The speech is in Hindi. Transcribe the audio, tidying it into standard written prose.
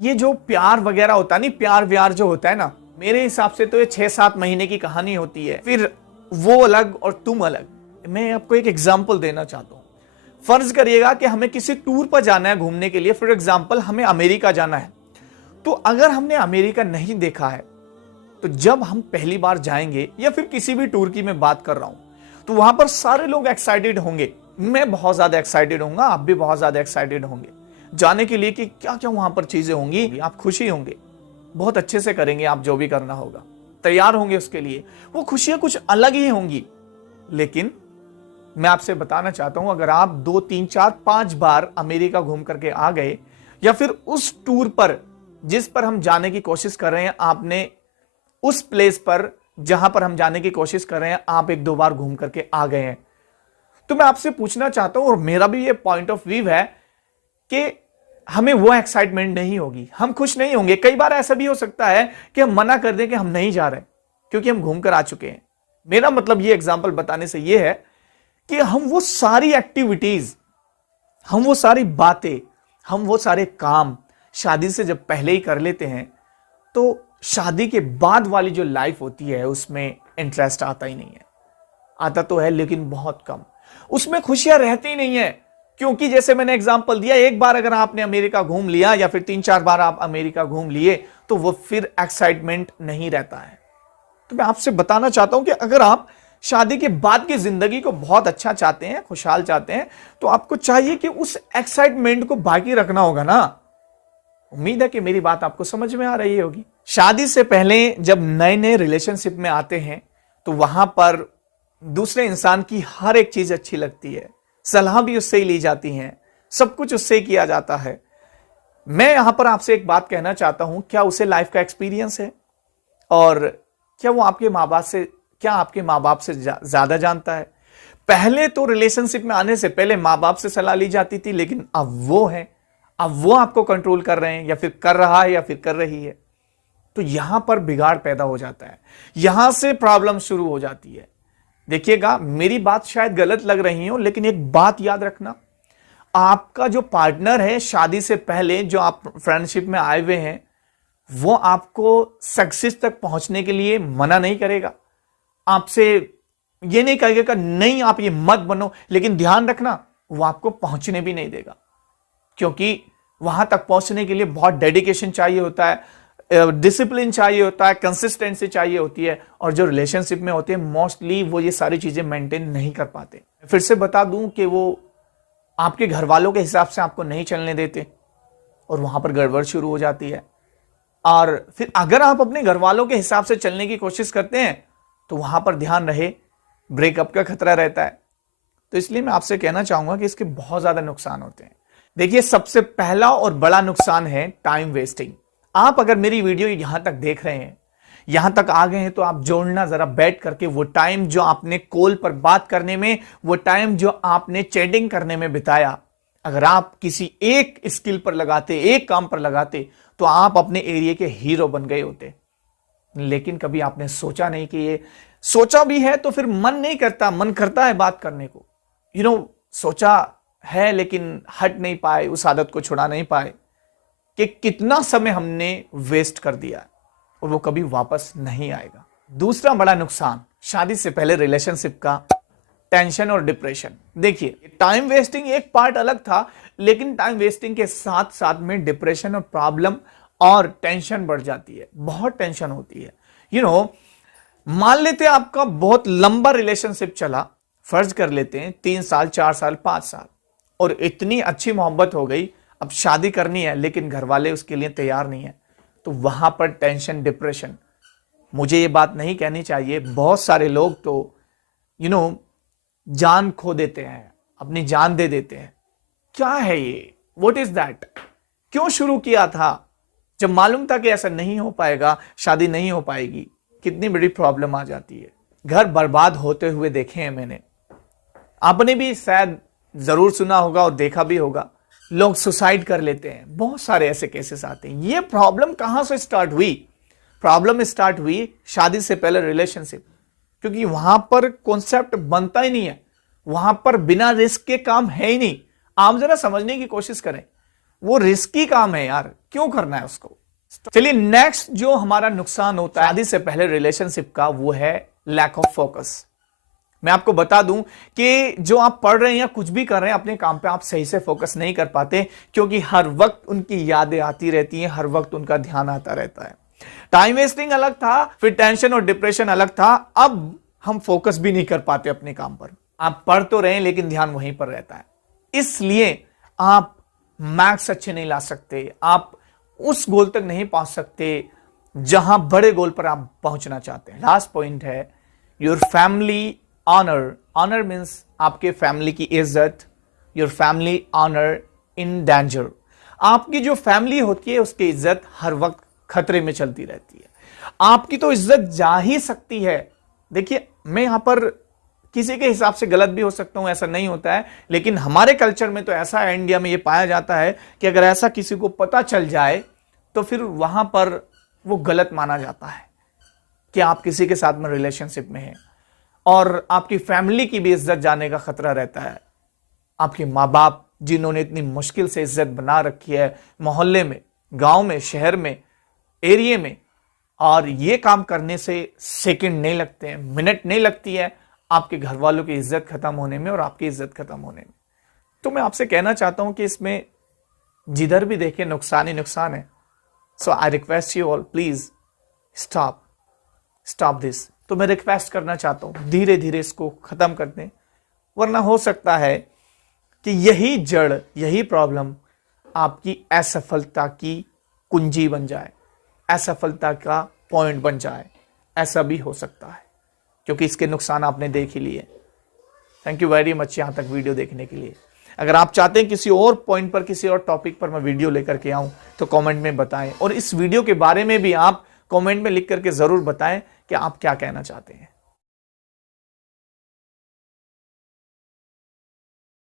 ये जो प्यार वगैरह होता है नहीं, प्यार व्यार जो होता है ना, मेरे हिसाब से तो ये 6-7 महीने की कहानी होती है, फिर वो अलग और तुम अलग। मैं आपको एक एग्जाम्पल देना चाहता हूं। फर्ज करिएगा कि हमें किसी टूर पर जाना है घूमने के लिए, फॉर एग्जाम्पल हमें अमेरिका जाना है। तो अगर हमने अमेरिका नहीं देखा है, तो जब हम पहली बार जाएंगे, या फिर किसी भी टूर की मैं बात कर रहा हूं, तो वहां पर सारे लोग एक्साइटेड होंगे। मैं बहुत ज्यादा एक्साइटेड होऊंगा, आप भी बहुत ज्यादा एक्साइटेड होंगे जाने के लिए कि क्या क्या वहां पर चीजें होंगी। आप खुशी होंगे, बहुत अच्छे से करेंगे, आप जो भी करना होगा तैयार होंगे उसके लिए। वो खुशियां कुछ अलग ही होंगी। लेकिन मैं आपसे बताना चाहता हूं, अगर आप 2, 3, 4, 5 बार अमेरिका घूम करके आ गए, या फिर उस टूर पर जिस पर हम जाने की कोशिश कर रहे हैं, आपने उस प्लेस पर जहां पर हम जाने की कोशिश कर रहे हैं आप 1-2 बार घूम करके आ गए हैं, तो मैं आपसे पूछना चाहता हूं, और मेरा भी ये पॉइंट ऑफ व्यू है कि हमें वो एक्साइटमेंट नहीं होगी, हम खुश नहीं होंगे। कई बार ऐसा भी हो सकता है कि हम मना कर दें कि हम नहीं जा रहे क्योंकि हम घूम कर आ चुके हैं। मेरा मतलब ये एग्जाम्पल बताने से ये है कि हम वो सारी एक्टिविटीज, हम वो सारी बातें, हम वो सारे काम शादी से जब पहले ही कर लेते हैं, तो शादी के बाद वाली जो लाइफ होती है उसमें इंटरेस्ट आता ही नहीं है। आता तो है लेकिन बहुत कम, उसमें खुशियां रहती ही नहीं है। क्योंकि जैसे मैंने एग्जांपल दिया, एक बार अगर आपने अमेरिका घूम लिया या फिर 3-4 बार आप अमेरिका घूम लिए, तो वो फिर एक्साइटमेंट नहीं रहता है। तो मैं आपसे बताना चाहता हूं कि अगर आप शादी के बाद की जिंदगी को बहुत अच्छा चाहते हैं, खुशहाल चाहते हैं, तो आपको चाहिए कि उस एक्साइटमेंट को बाकी रखना होगा ना। उम्मीद है कि मेरी बात आपको समझ में आ रही होगी। शादी से पहले जब नए नए रिलेशनशिप में आते हैं, तो वहां पर दूसरे इंसान की हर एक चीज अच्छी लगती है, सलाह भी उससे ही ली जाती है, सब कुछ उससे ही किया जाता है। मैं यहां पर आपसे एक बात कहना चाहता हूं, क्या उसे लाइफ का एक्सपीरियंस है? और क्या वो आपके माँ बाप से, क्या आपके माँ बाप से ज्यादा जानता है? पहले तो रिलेशनशिप में आने से पहले माँ बाप से सलाह ली जाती थी, लेकिन अब वो है, अब वो आपको कंट्रोल कर रहे हैं, या फिर कर रहा है, या फिर कर रही है। तो यहां पर बिगाड़ पैदा हो जाता है, यहां से प्रॉब्लम शुरू हो जाती है। देखिएगा, मेरी बात शायद गलत लग रही हो, लेकिन एक बात याद रखना, आपका जो पार्टनर है शादी से पहले, जो आप फ्रेंडशिप में आए हुए हैं, वो आपको सक्सेस तक पहुंचने के लिए मना नहीं करेगा। आपसे ये नहीं कहेगा नहीं आप ये मत बनो, लेकिन ध्यान रखना वो आपको पहुंचने भी नहीं देगा, क्योंकि वहां तक पहुंचने के लिए बहुत डेडिकेशन चाहिए होता है, डिसिप्लिन चाहिए होता है, कंसिस्टेंसी चाहिए होती है। और जो रिलेशनशिप में होते हैं मोस्टली वो ये सारी चीजें मेंटेन नहीं कर पाते। फिर से बता दूं कि वो आपके घर वालों के हिसाब से आपको नहीं चलने देते, और वहां पर गड़बड़ शुरू हो जाती है। और फिर अगर आप अपने घर वालों के हिसाब से चलने की कोशिश करते हैं, तो वहां पर ध्यान रहे ब्रेकअप का खतरा रहता है। तो इसलिए मैं आपसे कहना चाहूंगा कि इसके बहुत ज्यादा नुकसान होते हैं। देखिए, सबसे पहला और बड़ा नुकसान है टाइम वेस्टिंग। आप अगर मेरी वीडियो यहां तक देख रहे हैं, यहां तक आ गए हैं, तो आप जोड़ना जरा बैठ करके, वो टाइम जो आपने कॉल पर बात करने में, वो टाइम जो आपने चैटिंग करने में बिताया, अगर आप किसी एक स्किल पर लगाते, एक काम पर लगाते, तो आप अपने एरिया के हीरो बन गए होते। लेकिन कभी आपने सोचा नहीं कि ये, सोचा भी है तो फिर मन नहीं करता, मन करता है बात करने को, सोचा है लेकिन हट नहीं पाए, उस आदत को छुड़ा नहीं पाए, कि कितना समय हमने वेस्ट कर दिया है, और वो कभी वापस नहीं आएगा। दूसरा बड़ा नुकसान शादी से पहले रिलेशनशिप का, टेंशन और डिप्रेशन। देखिए, टाइम वेस्टिंग एक पार्ट अलग था, लेकिन टाइम वेस्टिंग के साथ साथ में डिप्रेशन और प्रॉब्लम और टेंशन बढ़ जाती है, बहुत टेंशन होती है। मान लेते हैं आपका बहुत लंबा रिलेशनशिप चला, फर्ज कर लेते हैं 3 साल, 4 साल, 5 साल, और इतनी अच्छी मोहब्बत हो गई, अब शादी करनी है, लेकिन घर वाले उसके लिए तैयार नहीं है, तो वहां पर टेंशन, डिप्रेशन। मुझे ये बात नहीं कहनी चाहिए, बहुत सारे लोग तो जान खो देते हैं, अपनी जान दे देते हैं। क्या है ये? What is that? क्यों शुरू किया था जब मालूम था कि ऐसा नहीं हो पाएगा, शादी नहीं हो पाएगी? कितनी बड़ी प्रॉब्लम आ जाती है। घर बर्बाद होते हुए देखे हैं मैंने, आपने भी शायद जरूर सुना होगा और देखा भी होगा। लोग सुसाइड कर लेते हैं, बहुत सारे ऐसे केसेस आते हैं। ये प्रॉब्लम कहां से स्टार्ट हुई? प्रॉब्लम स्टार्ट हुई शादी से पहले रिलेशनशिप, क्योंकि वहां पर कॉन्सेप्ट बनता ही नहीं है, वहां पर बिना रिस्क के काम है ही नहीं। आप जरा समझने की कोशिश करें, वो रिस्की काम है यार। क्यों करना है उसको। चलिए नेक्स्ट जो हमारा नुकसान होता है शादी से पहले रिलेशनशिप का, वो है लैक ऑफ फोकस। मैं आपको बता दूं कि जो आप पढ़ रहे हैं या कुछ भी कर रहे हैं अपने काम पे, आप सही से फोकस नहीं कर पाते, क्योंकि हर वक्त उनकी यादें आती रहती हैं, हर वक्त उनका ध्यान आता रहता है। टाइम वेस्टिंग अलग था, फिर टेंशन और डिप्रेशन अलग था, अब हम फोकस भी नहीं कर पाते अपने काम पर। आप पढ़ तो रहे हैं लेकिन ध्यान वहीं पर रहता है, इसलिए आप मैक्स अच्छे नहीं ला सकते, आप उस गोल तक नहीं पहुंच सकते जहां बड़े गोल पर आप पहुंचना चाहते हैं। लास्ट पॉइंट है your family honour. Honour means आपके फैमिली की इज्जत, your family honour in danger. आपकी जो फैमिली होती है उसकी इज्जत हर वक्त खतरे में चलती रहती है। आपकी तो इज्जत जा ही सकती है। देखिए मैं यहां पर किसी के हिसाब से गलत भी हो सकता हूं, ऐसा नहीं होता है, लेकिन हमारे कल्चर में तो ऐसा है, इंडिया में ये पाया जाता है कि अगर ऐसा किसी को पता चल जाए तो फिर वहां पर वो गलत माना जाता है कि आप किसी के साथ में रिलेशनशिप में हैं, और आपकी फैमिली की भी इज्जत जाने का खतरा रहता है। आपके माँ बाप जिन्होंने इतनी मुश्किल से इज्जत बना रखी है मोहल्ले में, गांव में, शहर में, एरिया में, और ये काम करने से सेकंड नहीं लगते हैं, मिनट नहीं लगती है आपके घर वालों की इज्जत खत्म होने में और आपकी इज्जत खत्म होने में। तो मैं आपसे कहना चाहता हूं कि इसमें जिधर भी देखें नुकसान ही नुकसान है। So I request you all, please stop this. तो मैं रिक्वेस्ट करना चाहता हूं धीरे धीरे इसको खत्म कर दें, वरना हो सकता है कि यही जड़, यही प्रॉब्लम आपकी असफलता की कुंजी बन जाए, असफलता का पॉइंट बन जाए। ऐसा भी हो सकता है, क्योंकि इसके नुकसान आपने देख ही लिए। थैंक यू वेरी मच यहां तक वीडियो देखने के लिए। अगर आप चाहते हैं किसी और पॉइंट पर, किसी और टॉपिक पर मैं वीडियो लेकर के आऊं तो कमेंट में बताएं, और इस वीडियो के बारे में भी आप कमेंट में लिख करके जरूर बताएं कि आप क्या कहना चाहते हैं।